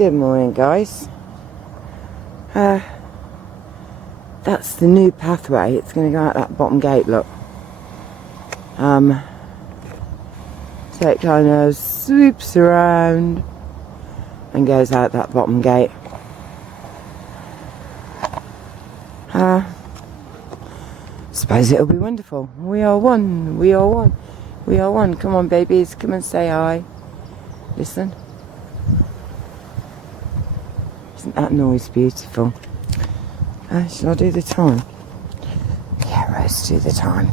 Good morning, guys. That's the new pathway. It's going to go out that bottom gate, look. So it kind of swoops around and goes out that bottom gate. Suppose it'll be wonderful. We are one, we are one, we are one. Come on, babies, come and say hi. Listen. Isn't that noise beautiful? Shall I do the time? Yeah, Rose, do the time.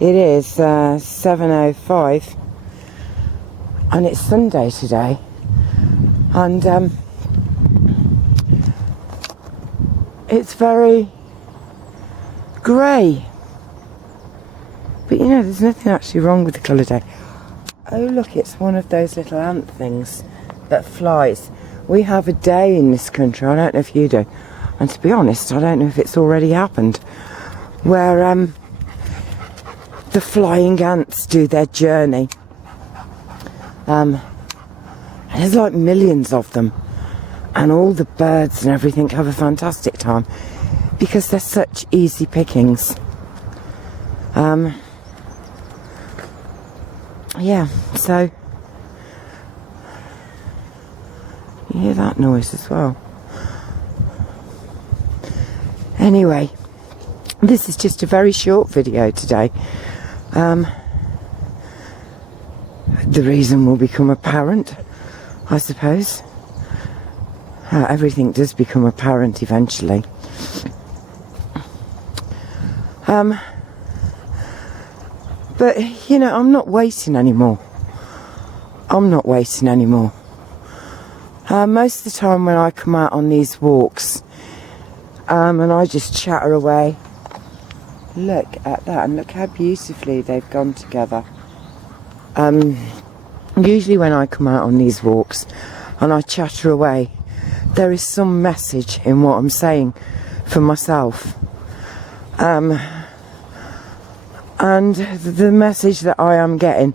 It is 7:05 and it's Sunday today, and it's very grey, but you know, there's nothing actually wrong with the colour day. Oh look, it's one of those little ant things that flies. We have a day in this country, I don't know if you do, and to be honest, I don't know if it's already happened, where the flying ants do their journey. And there's like millions of them, and all the birds and everything have a fantastic time because they're such easy pickings. Yeah, so you hear that noise as well. Anyway, this is just a very short video today. The reason will become apparent, I suppose. Everything does become apparent eventually. But, you know, I'm not waiting anymore. I'm not waiting anymore. Most of the time when I come out on these walks, and I just chatter away, look at that, and look how beautifully they've gone together. Usually when I come out on these walks and I chatter away, there is some message in what I'm saying for myself. And the message that I am getting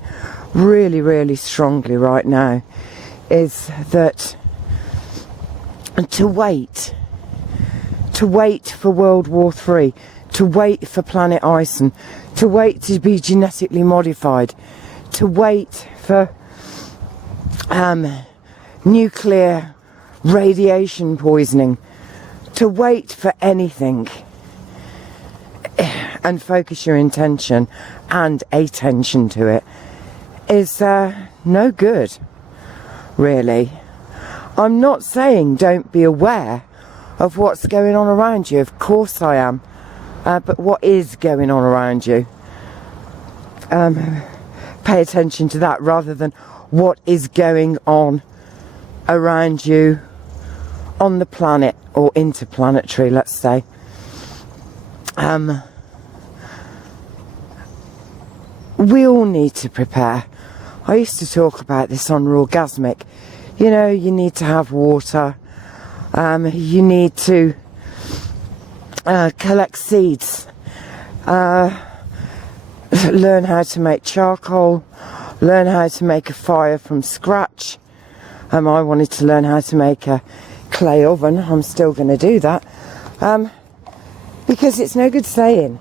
really, really strongly right now is that to wait for World War III, to wait for planet Ison, to wait to be genetically modified, to wait for nuclear radiation poisoning, to wait for anything and focus your intention and attention to it is no good, really. I'm not saying don't be aware of what's going on around you. Of course I am. But what is going on around you? Pay attention to that rather than what is going on around you on the planet or interplanetary, let's say. We all need to prepare. I used to talk about this on Rawgasmic. You know, you need to have water. You need to collect seeds. Learn how to make charcoal. Learn how to make a fire from scratch. I wanted to learn how to make a clay oven. I'm still going to do that. Because it's no good saying,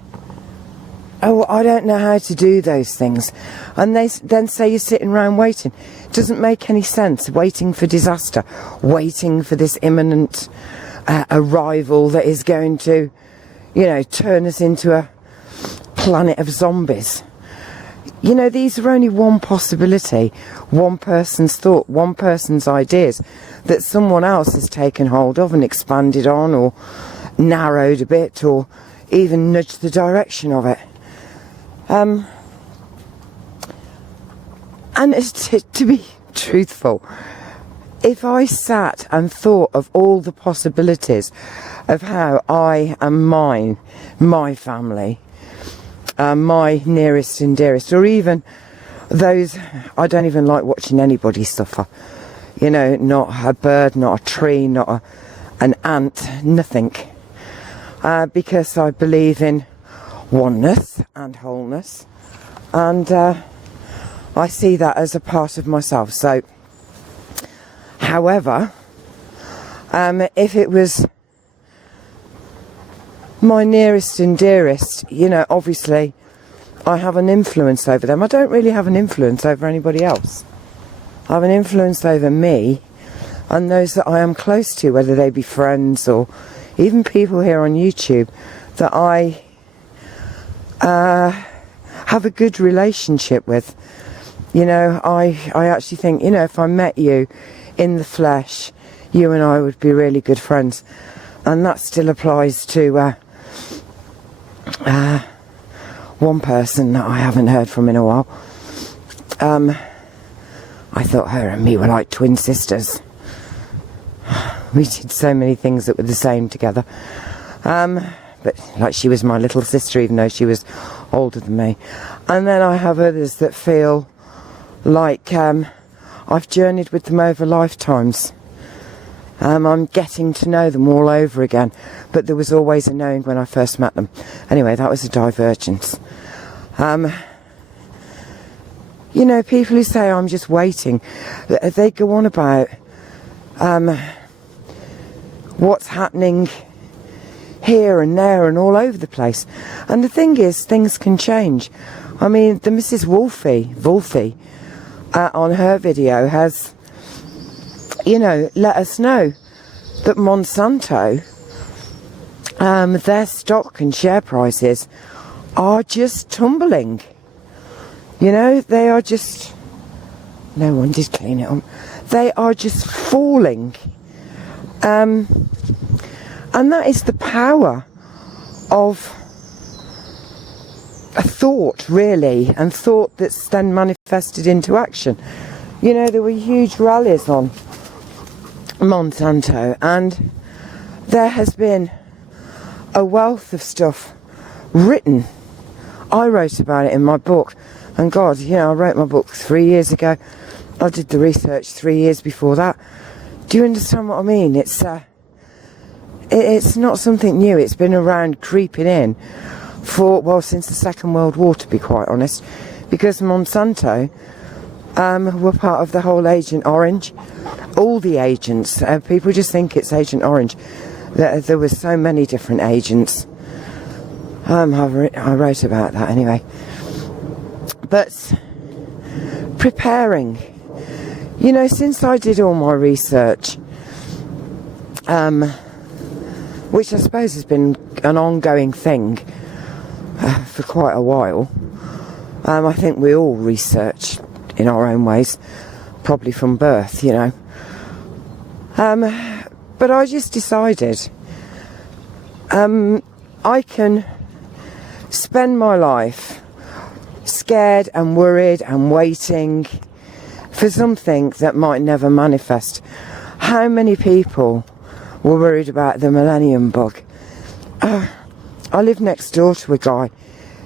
oh, I don't know how to do those things. And they then say you're sitting around waiting. It doesn't make any sense. Waiting for disaster. Waiting for this imminent arrival that is going to, you know, turn us into a planet of zombies. You know, these are only one possibility. One person's thought, one person's ideas that someone else has taken hold of and expanded on or narrowed a bit or even nudged the direction of it. And to be truthful, if I sat and thought of all the possibilities of how I and my family, my nearest and dearest, or even those, I don't even like watching anybody suffer. You know, not a bird, not a tree, not an ant, nothing. Because I believe in oneness and wholeness, and I see that as a part of myself. So, however, if it was my nearest and dearest, obviously I have an influence over them. I don't really have an influence over anybody else. I have an influence over me and those that I am close to, whether they be friends or even people here on YouTube that I have a good relationship with. I actually think, if I met you in the flesh, you and I would be really good friends. And that still applies to one person that I haven't heard from in a while. I thought her and me were like twin sisters. We did so many things that were the same together. But like she was my little sister, even though she was older than me. And then I have others that feel like I've journeyed with them over lifetimes. I'm getting to know them all over again, but there was always a knowing when I first met them. Anyway, that was a divergence. People who say I'm just waiting, they go on about what's happening here and there and all over the place. And the thing is, things can change. I mean, the Mrs. Wolfie, on her video has, let us know that Monsanto, their stock and share prices are just tumbling. They are just, no one did clean it up. They are just falling. And that is the power of a thought, really, and thought that's then manifested into action. There were huge rallies on Monsanto, and there has been a wealth of stuff written. I wrote about it in my book, and God, I wrote my book 3 years ago. I did the research 3 years before that. Do you understand what I mean? It's not something new. It's been around, creeping in since the Second World War, to be quite honest, because Monsanto were part of the whole Agent Orange. All the agents, people just think it's Agent Orange. There were so many different agents. I wrote about that anyway. But preparing, since I did all my research, which I suppose has been an ongoing thing for quite a while. I think we all research in our own ways, probably from birth, But I just decided I can spend my life scared and worried and waiting for something that might never manifest. How many people were worried about the millennium bug? I lived next door to a guy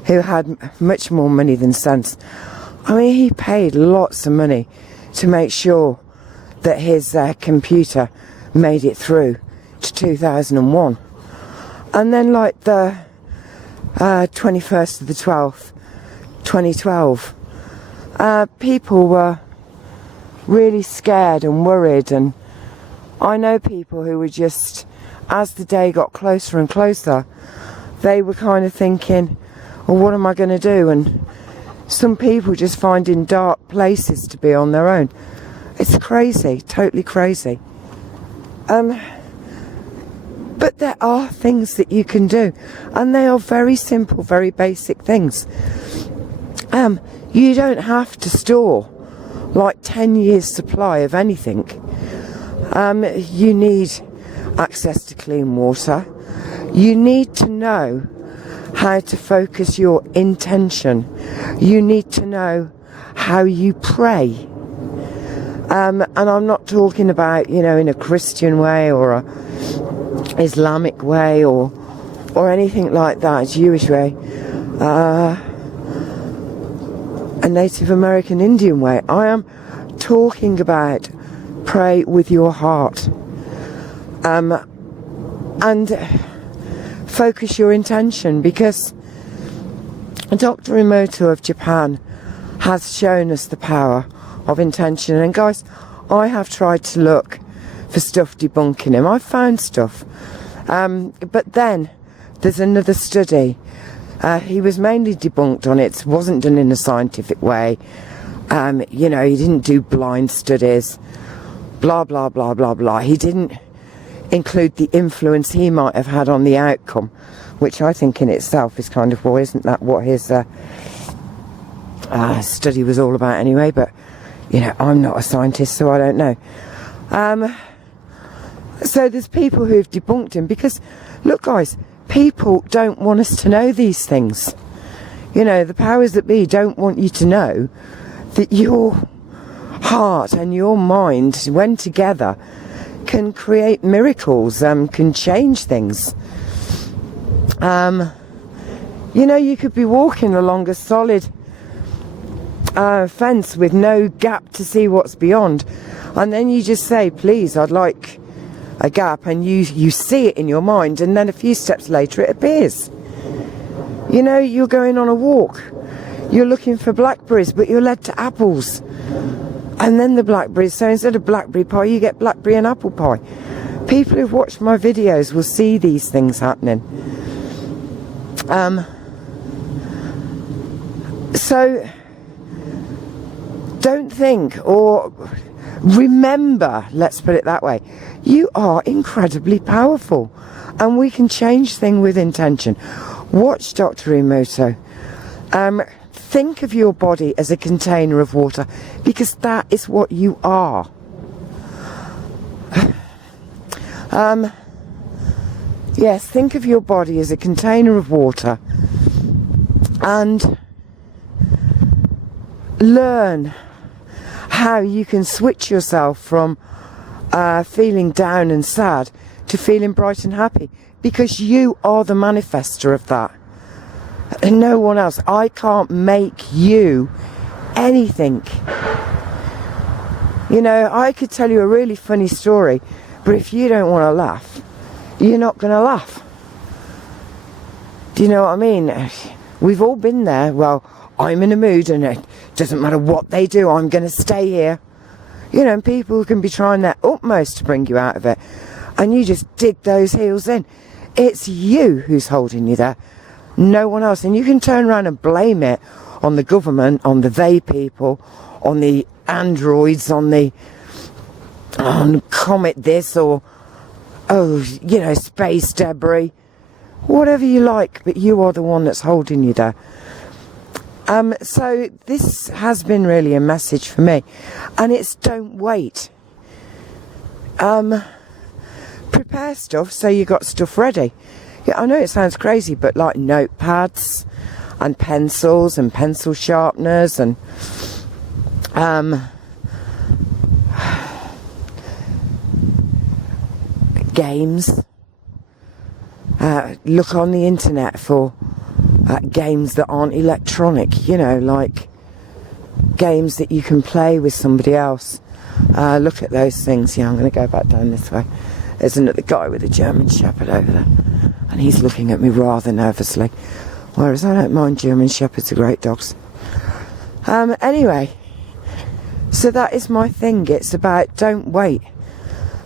who had much more money than sense. I mean, he paid lots of money to make sure that his computer made it through to 2001. And then like the 21st of the 12th, 2012, people were really scared and worried, and I know people who were just, as the day got closer and closer, they were kind of thinking, well, what am I going to do? And some people just finding dark places to be on their own. It's crazy, totally crazy. But there are things that you can do, and they are very simple, very basic things. You don't have to store like 10 years supply of anything. You need access to clean water. You need to know how to focus your intention. You need to know how you pray. And I'm not talking about, in a Christian way or a Islamic way or anything like that, Jewish way, a Native American Indian way. I am talking about pray with your heart, and focus your intention, because Dr. Emoto of Japan has shown us the power of intention. And guys, I have tried to look for stuff debunking him. I've found stuff. But then there's another study. He was mainly debunked on it. It wasn't done in a scientific way. You know, he didn't do blind studies. Blah, blah, blah, blah, blah. He didn't include the influence he might have had on the outcome, which I think in itself is kind of, well, isn't that what his study was all about anyway? But, you know, I'm not a scientist, so I don't know. So there's people who've debunked him because, look guys, people don't want us to know these things. You know, the powers that be don't want you to know that your heart and your mind, when together, can create miracles, can change things. You know, you could be walking along a solid fence with no gap to see what's beyond, and then you just say, please, I'd like a gap, and you see it in your mind, and then a few steps later it appears. You know, you're going on a walk, you're looking for blackberries, but you're led to apples, and then the blackberries, so instead of blackberry pie you get blackberry and apple pie. People who've watched my videos will see these things happening. So don't think, or remember, let's put it that way, you are incredibly powerful, and we can change things with intention. Watch Dr. Emoto. Think of your body as a container of water, because that is what you are. Yes, think of your body as a container of water, and learn how you can switch yourself from feeling down and sad to feeling bright and happy, because you are the manifester of that, and no one else. I can't make you anything. You know, I could tell you a really funny story, but if you don't want to laugh, you're not going to laugh. Do you know what I mean? We've all been there. Well, I'm in a mood and it doesn't matter what they do, I'm going to stay here. You know, and people can be trying their utmost to bring you out of it, and you just dig those heels in. It's you who's holding you there, no one else. And you can turn around and blame it on the government, on the they people, on the androids, on comet this, or, oh, you know, space debris, whatever you like, but you are the one that's holding you there. So this has been really a message for me, and it's don't wait. Prepare stuff so you got stuff ready. Yeah, I know it sounds crazy, but like notepads and pencils and pencil sharpeners and games. Look on the internet for games that aren't electronic, you know, like games that you can play with somebody else. Look at those things. Yeah, I'm going to go back down this way. There's another guy with a German Shepherd over there, and he's looking at me rather nervously, whereas I don't mind German Shepherds, are great dogs. Anyway, so that is my thing. It's about don't wait.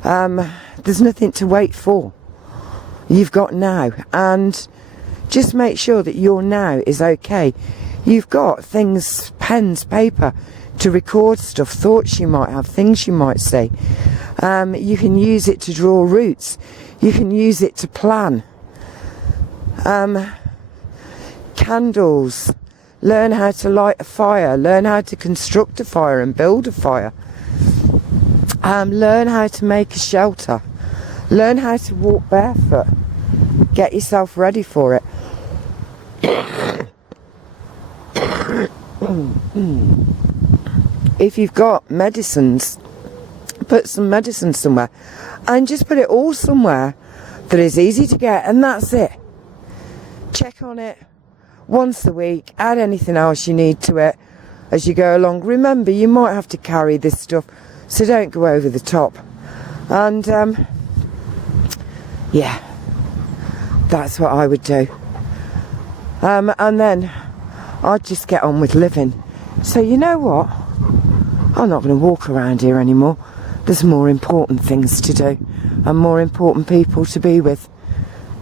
There's nothing to wait for. You've got now, and just make sure that your now is okay. You've got things, pens, paper, to record stuff, thoughts you might have, things you might say. You can use it to draw routes. You can use it to plan. Candles. Learn how to light a fire. Learn how to construct a fire and build a fire. Learn how to make a shelter. Learn how to walk barefoot. Get yourself ready for it. If you've got medicines, put some medicine somewhere, and just put it all somewhere that is easy to get, and that's it. Check on it once a week. Add anything else you need to it as you go along. Remember, you might have to carry this stuff, so don't go over the top. And yeah, that's what I would do. And then I'd just get on with living, So you know what? I'm not going to walk around here anymore. There's more important things to do and more important people to be with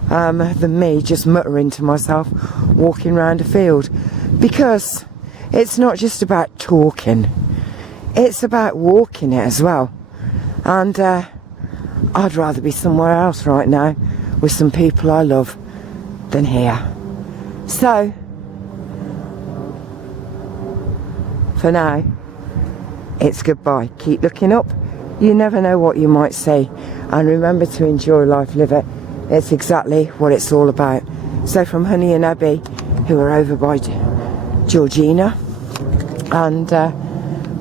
than me just muttering to myself walking around a field, because it's not just about talking, it's about walking it as well. And I'd rather be somewhere else right now with some people I love than here. So for now, it's goodbye. Keep looking up. You never know what you might see. And remember to enjoy life, live it. It's exactly what it's all about. So from Honey and Abby, who are over by Georgina, and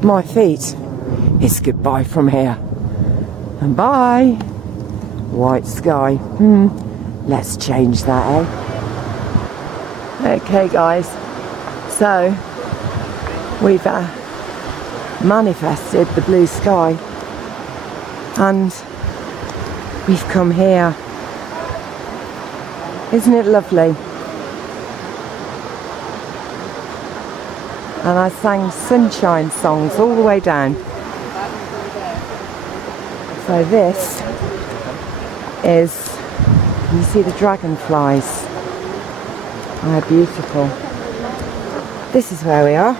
my feet, it's goodbye from here. And bye. White sky. Let's change that, eh? Okay, guys. So we've manifested the blue sky, and we've come here. Isn't it lovely? And I sang sunshine songs all the way down. So this is, you see the dragonflies. How beautiful. This is where we are.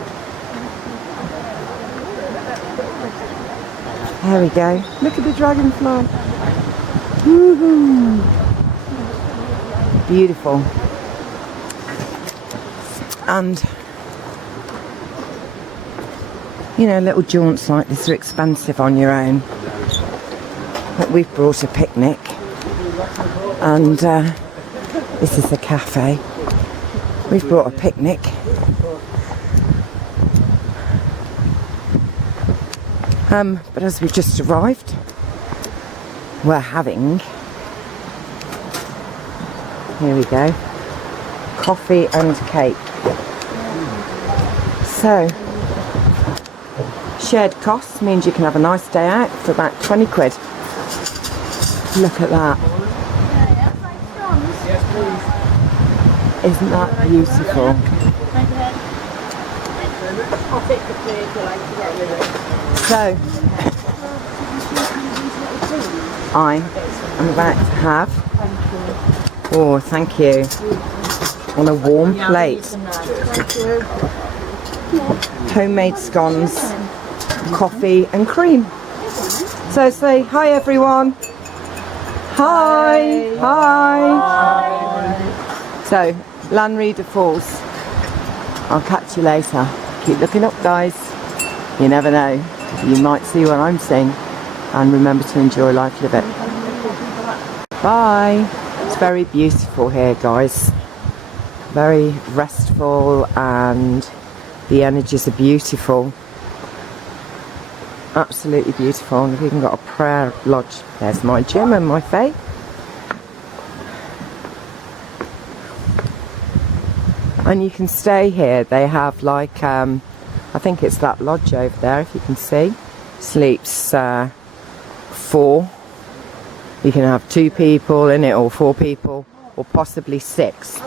There we go. Look at the dragonfly. Woohoo! Beautiful. And you know, little jaunts like this are expensive on your own, but we've brought a picnic, and this is the cafe. We've brought a picnic, but as we've just arrived, we're having, here we go, coffee and cake. So shared costs means you can have a nice day out for about 20 quid. Look at that. Isn't that beautiful? So I am about to have, oh thank you, on a warm plate, homemade scones, coffee and cream. So say hi everyone. Hi. So Lanreader Falls. I'll catch you later. Keep looking up, guys. You never know, you might see what I'm seeing. And remember to enjoy life, live it. Bye. It's very beautiful here, guys. Very restful, and the energies are beautiful. Absolutely beautiful. And we've even got a prayer lodge. There's my gym and my faith. And you can stay here. They have like, I think it's that lodge over there, if you can see. Sleeps 4. You can have 2 people in it, or 4 people, or possibly 6.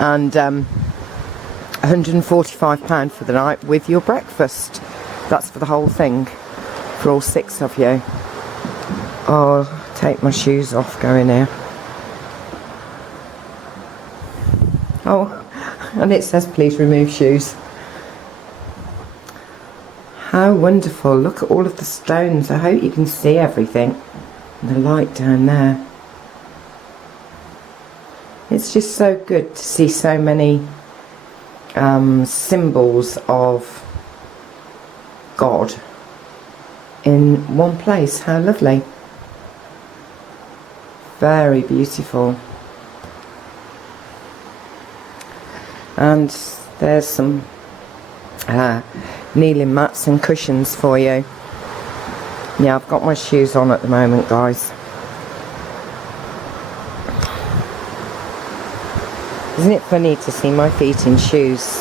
And £145 for the night with your breakfast. That's for the whole thing, for all 6 of you. Oh, I'll take my shoes off going here. Oh, and it says please remove shoes. How wonderful. Look at all of the stones. I hope you can see everything. And the light down there. It's just so good to see so many symbols of God in one place. How lovely. Very beautiful. And there's some kneeling mats and cushions for you. Yeah, I've got my shoes on at the moment, guys. Isn't it funny to see my feet in shoes?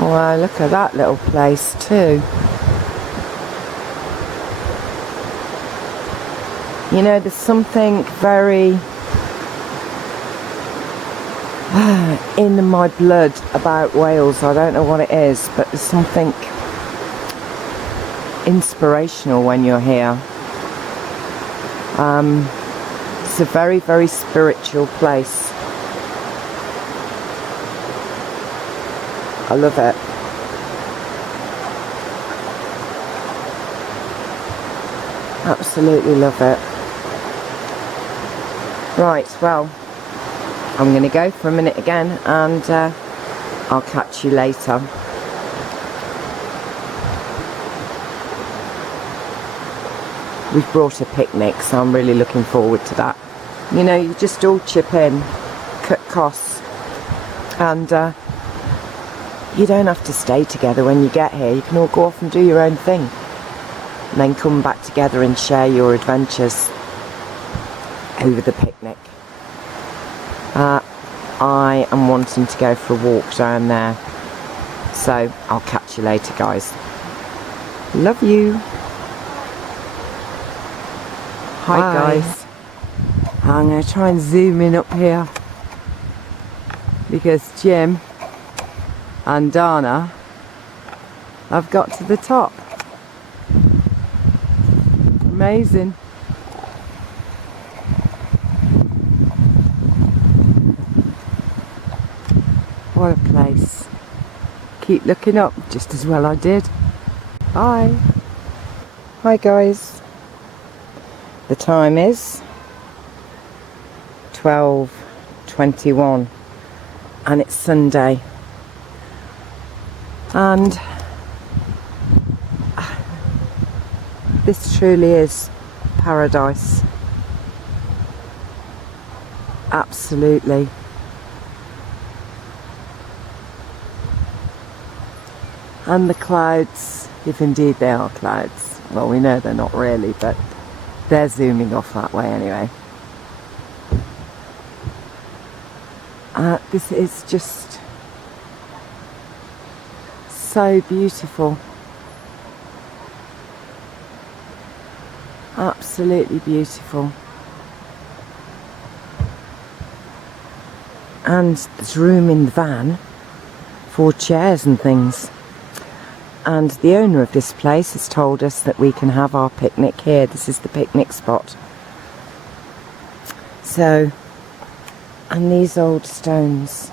Oh, wow, look at that little place too. You know, there's something very in my blood about Wales. I don't know what it is, but there's something inspirational when you're here. It's a very, very spiritual place. I love it. Absolutely love it. Right, well, I'm going to go for a minute again, and I'll catch you later. We've brought a picnic, so I'm really looking forward to that. You know, you just all chip in, cut costs, and you don't have to stay together when you get here. You can all go off and do your own thing, and then come back together and share your adventures over the picnic. I am wanting to go for a walk down there, so I'll catch you later, guys. Love you. Hi guys. I'm going to try and zoom in up here because Jim and Dana have got to the top. Amazing. What a place. Keep looking up, just as well I did. Bye. Hi guys. The time is 12:21 and it's Sunday, and this truly is paradise. Absolutely. And the clouds, if indeed they are clouds, well, we know they're not really, but they're zooming off that way anyway. This is just so beautiful. Absolutely beautiful. And there's room in the van for chairs and things. And the owner of this place has told us that we can have our picnic here. This is the picnic spot. So, and these old stones,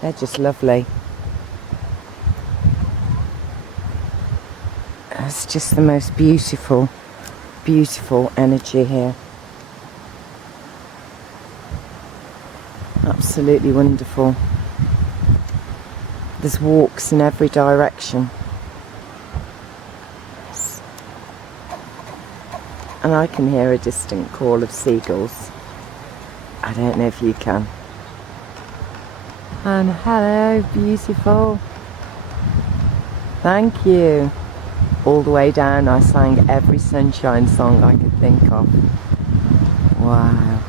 they're just lovely. It's just the most beautiful, beautiful energy here. Absolutely wonderful. There's walks in every direction. And I can hear a distant call of seagulls. I don't know if you can. And hello, beautiful. Thank you. All the way down I sang every sunshine song I could think of. Wow.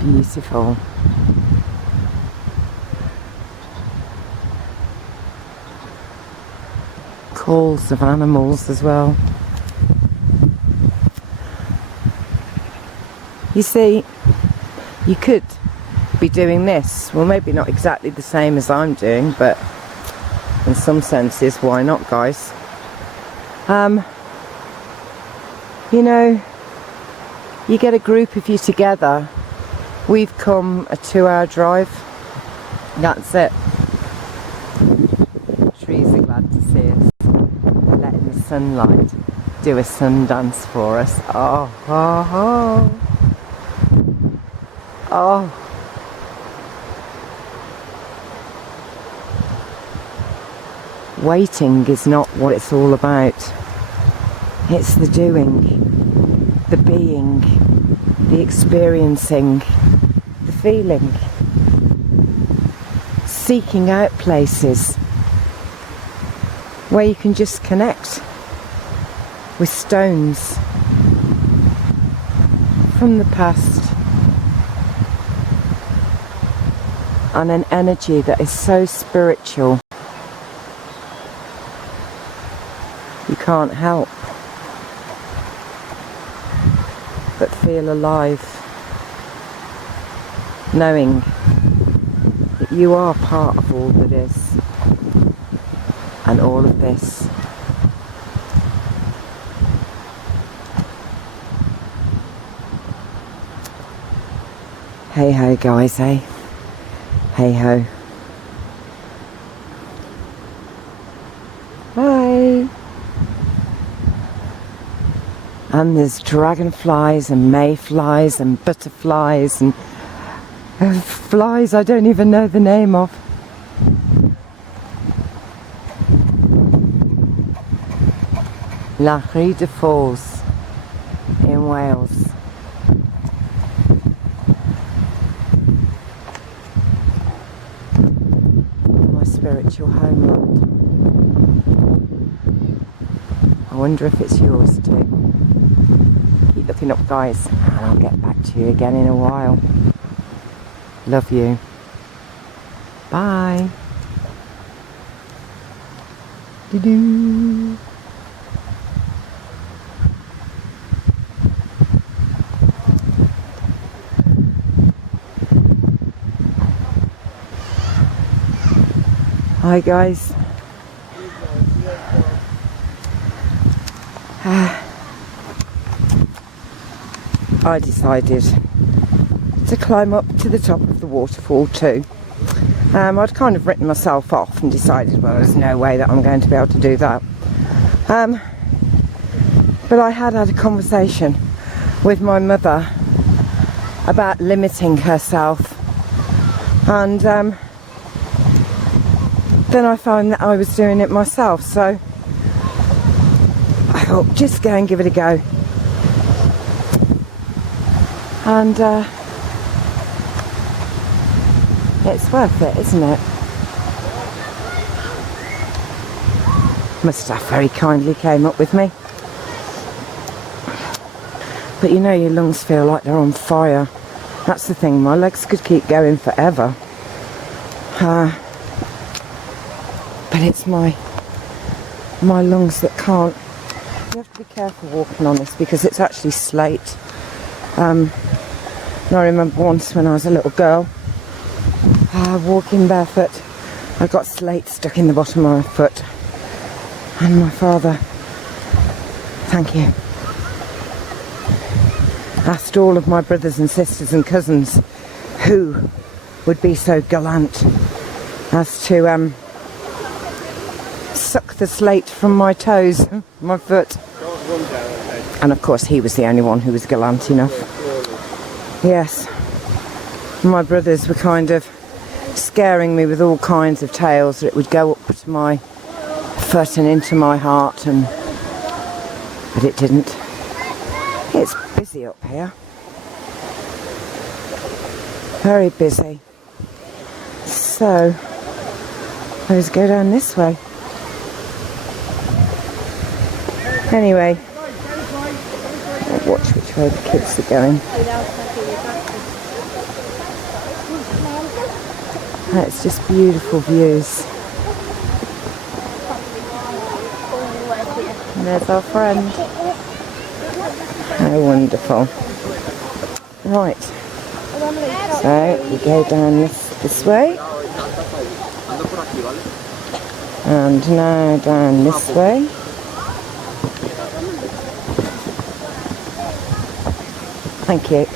Beautiful. Calls of animals as well. You see, you could be doing this. Well, maybe not exactly the same as I'm doing, but in some senses, why not, guys? You know, you get a group of you together. We've come a 2-hour drive. That's it. Trees are glad to see us. Letting the sunlight do a sun dance for us. Oh, oh, oh. Oh. Waiting is not what it's all about. It's the doing, the being, the experiencing, the feeling. Seeking out places where you can just connect with stones from the past and an energy that is so spiritual you can't help but feel alive. knowing that you are part of all that is and all of this. Hey ho guys, hey? Hey ho. Hi. And there's dragonflies and mayflies and butterflies and flies I don't even know the name of. Llanrhi de Falls in Wales. My spiritual homeland. I wonder if it's yours too. Keep looking up guys, and I'll get back to you again in a while. Love you. Bye. Doo-doo. Hi guys. I decided to climb up to the top of the waterfall too. I'd kind of written myself off and decided, well, there's no way that I'm going to be able to do that. But I had a conversation with my mother about limiting herself, and then I found that I was doing it myself, so I thought, just go and give it a go. And it's worth it, isn't it? My staff very kindly came up with me. But you know, your lungs feel like they're on fire. That's the thing, my legs could keep going forever. But it's my lungs that can't. You have to be careful walking on this because it's actually slate. And I remember once when I was a little girl, walking barefoot, I got slate stuck in the bottom of my foot. And my father, thank you, asked all of my brothers and sisters and cousins who would be so gallant as to suck the slate from my toes, my foot. And of course he was the only one who was gallant enough. Yes. My brothers were kind of scaring me with all kinds of tales that it would go up to my foot and into my heart, but it didn't. It's busy up here. Very busy. So, let's go down this way. Anyway, I'll watch which way the kids are going. It's just beautiful views. And there's our friend. How wonderful. Right. So we go down this way. And now down this way. Thank you.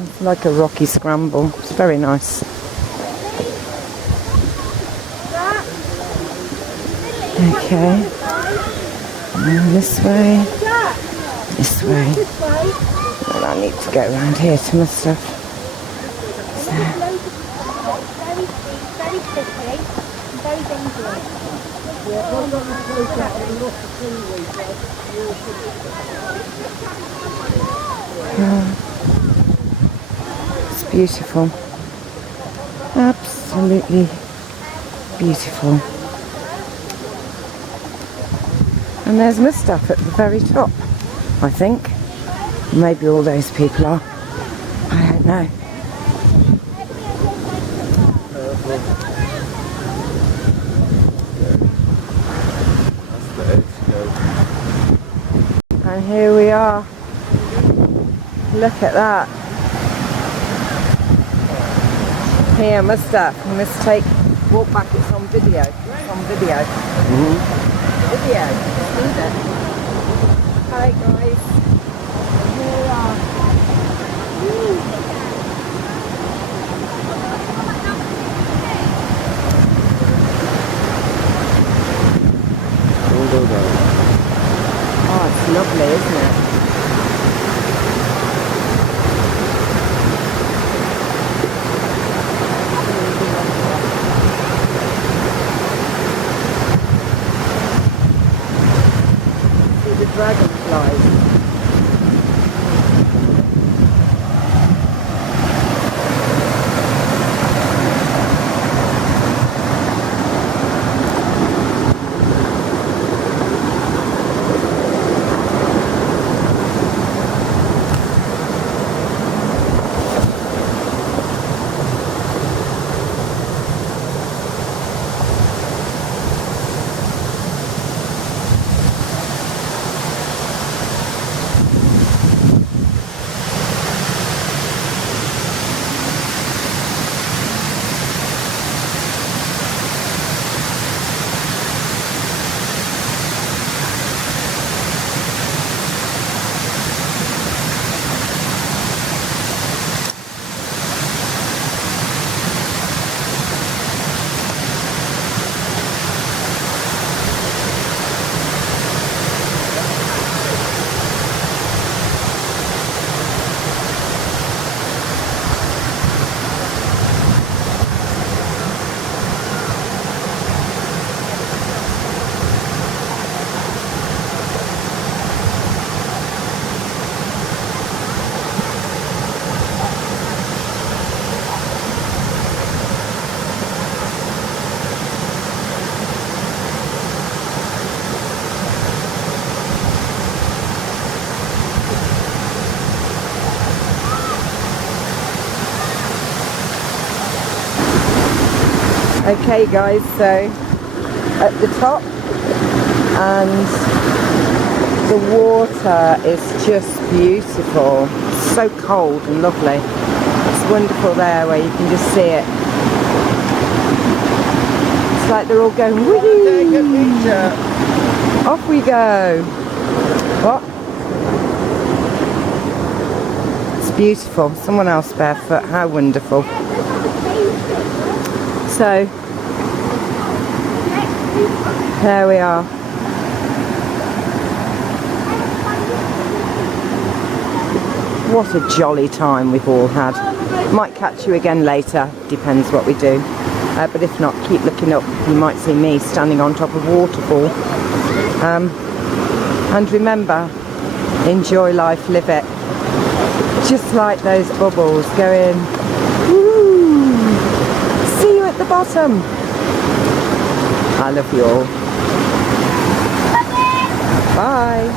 It's like a rocky scramble. It's very nice. Okay. And this way. This way. And I need to go around here to my stuff. So. Very quickly, very dangerous. It's beautiful. Absolutely beautiful. And there's my stuff at the very top, I think. Maybe all those people are. I don't know. And here we are. look at that. Here, Mustafa, you must walk back, it's on video. It's on video. Video, see that? Hi guys. Here we are. Oh, it's lovely, isn't it? See the dragonflies. Okay guys, so at the top, and the water is just beautiful. It's so cold and lovely. It's wonderful there where you can just see it. It's like they're all going whee! Off we go. What? It's beautiful. Someone else barefoot. How wonderful. So there we are. What a jolly time we've all had. Might catch you again later, depends what we do. But if not, keep looking up. You might see me standing on top of a waterfall. And remember, enjoy life, live it. Just like those bubbles going. Woo! See you at the bottom. I love you all. Bye.